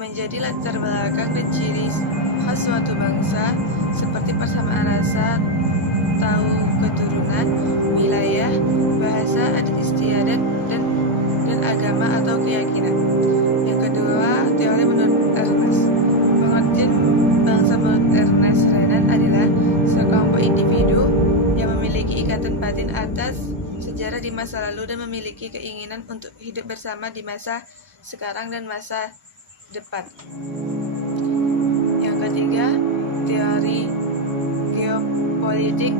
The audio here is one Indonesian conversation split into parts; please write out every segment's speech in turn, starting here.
menjadi latar belakang dan ciri khas suatu bangsa seperti persamaan rasa, tahu keturunan, wilayah, bahasa, adat istiadat, dan agama atau keyakinan. Yang kedua, teori menurut Ernest. Pengertian bangsa menurut Ernest Renan adalah sekelompok individu yang memiliki ikatan batin atas sejarah di masa lalu dan memiliki keinginan untuk hidup bersama di masa sekarang dan masa depan. Yang ketiga, teori geopolitik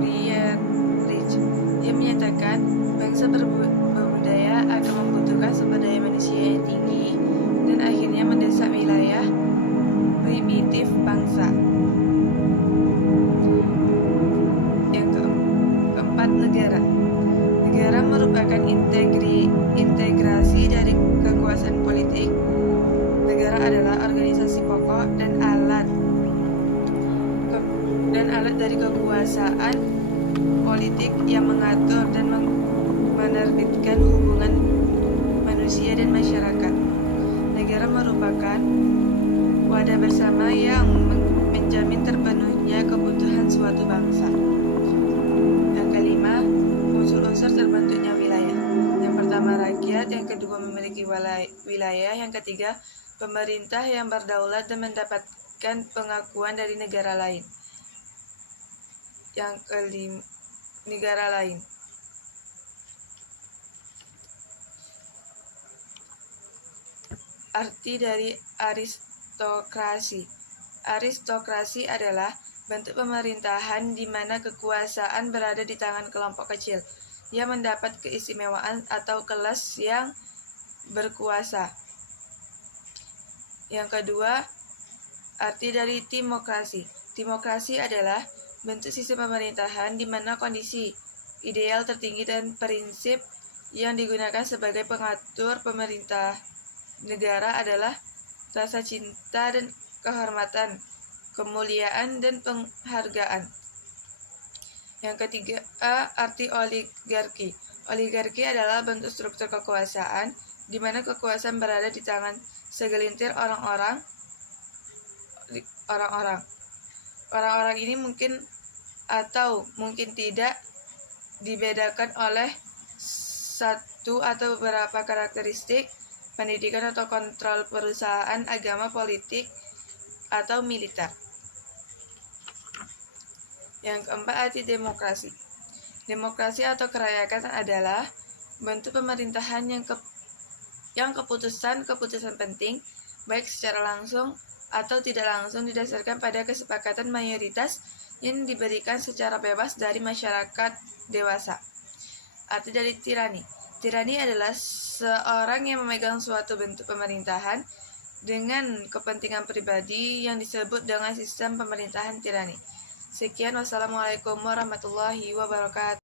Friedrich. Ia menyatakan bangsa berbudaya akan membutuhkan sumber daya manusia yang tinggi dan akhirnya mendesak wilayah primitif bangsa. Yang keempat, negara. Negara merupakan integrasi dari kekuasaan politik. Negara adalah organisasi pokok dan alat dari kekuasaan politik yang mengatur dan menerbitkan hubungan manusia dan masyarakat. Negara merupakan wadah bersama yang menjamin terpenuhnya kebutuhan suatu bangsa. Yang kelima, unsur-unsur terbentuknya wilayah. Yang pertama, rakyat. Yang kedua, memiliki wilayah. Yang ketiga, pemerintah yang berdaulat dan mendapatkan pengakuan dari negara lain. Yang kelima, negara lain. Arti dari aristokrasi. Aristokrasi adalah bentuk pemerintahan di mana kekuasaan berada di tangan kelompok kecil yang mendapat keistimewaan atau kelas yang berkuasa. Yang kedua, arti dari timokrasi. Timokrasi adalah bentuk sistem pemerintahan di mana kondisi ideal tertinggi dan prinsip yang digunakan sebagai pengatur pemerintah negara adalah rasa cinta dan kehormatan, kemuliaan dan penghargaan. Yang ketiga, arti oligarki. Oligarki adalah bentuk struktur kekuasaan di mana kekuasaan berada di tangan segelintir orang-orang. Orang-orang ini mungkin atau mungkin tidak dibedakan oleh satu atau beberapa karakteristik pendidikan atau kontrol perusahaan, agama, politik, atau militer. Yang keempat, arti demokrasi. Demokrasi atau kerakyatan adalah bentuk pemerintahan yang keputusan penting, baik secara langsung atau tidak langsung didasarkan pada kesepakatan mayoritas yang diberikan secara bebas dari masyarakat dewasa. Arti dari tirani. Tirani adalah seorang yang memegang suatu bentuk pemerintahan dengan kepentingan pribadi yang disebut dengan sistem pemerintahan tirani. Sekian, wassalamualaikum warahmatullahi wabarakatuh.